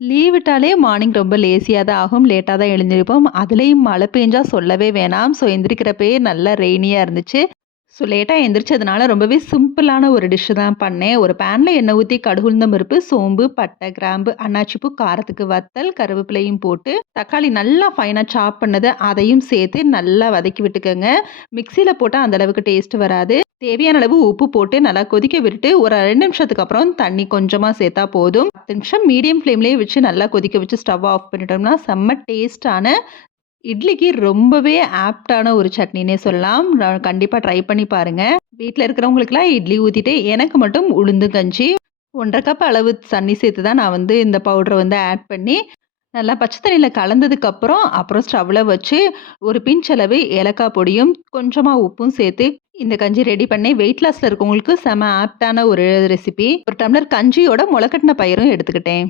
Leave விட்டாலே morning ரொம்ப லேசியா தான் ஆகும். லேட்டா தான் எழுந்திரிப்போம். அதுலயும் மழை பெஞ்சா சொல்லவே வேணாம். ஸோ எந்திரிக்கிறப்பயே நல்லா ரெய்னியா இருந்துச்சு. ஸோ லேட்டா எந்திரிச்சதுனால ரொம்பவே சிம்பிளான ஒரு டிஷ் தான் பண்ணேன். ஒரு பேன்ல எண்ணெய் ஊத்தி கடுகு, உளுந்தம் பருப்பு, சோம்பு, பட்டை, கிராம்பு, அன்னாச்சி பூ, காரத்துக்கு வத்தல், கருவேப்பிலையும் போட்டு, தக்காளி நல்லா ஃபைனா சாப் பண்ணது அதையும் சேர்த்து நல்லா வதக்கி விட்டுக்கங்க. மிக்ஸியில போட்டா அந்த அளவுக்கு டேஸ்ட் வராது. தேவையான அளவு உப்பு போட்டு நல்லா கொதிக்க விட்டுட்டு, ஒரு 2 நிமிஷத்துக்கு அப்புறம் தண்ணி கொஞ்சமா சேர்த்தா போதும். 10 நிமிஷம் மீடியம் ஃப்ளேம்லயே வச்சு நல்லா கொதிக்க வச்சு ஸ்டவ் ஆஃப் பண்ணிட்டோம்னா, செம்ம டேஸ்ட்டான இட்லிக்கு ரொம்பவே ஆப்ட்டான ஒரு சட்னின்னே சொல்லலாம். நான் கண்டிப்பா ட்ரை பண்ணி பாருங்க. வீட்ல இருக்கிறவங்களுக்கெல்லாம் இட்லி ஊத்திட்டு, எனக்கு மட்டும் உளுந்து கஞ்சி 1 1/2 கப் அளவு தண்ணி சேர்த்து தான் நான் இந்த பவுடர ஆட் பண்ணி, நல்லா பச்சை தண்ணீல கலந்ததுக்கப்புறம், அப்புறம் ஸ்டவ்ல வச்சு ஒரு பிஞ்ச் அளவு ஏலக்காய் பொடியும், கொஞ்சமா உப்பும் சேர்த்து இந்த கஞ்சி ரெடி பண்ணேன். வெயிட் லாஸ்ல இருக்கவங்களுக்கு செம ஆப்ட்டான ஒரு ரெசிபி. 1 டம்ளர் கஞ்சியோட மொளக்கட்டின பயிரும் எடுத்துக்கிட்டேன்.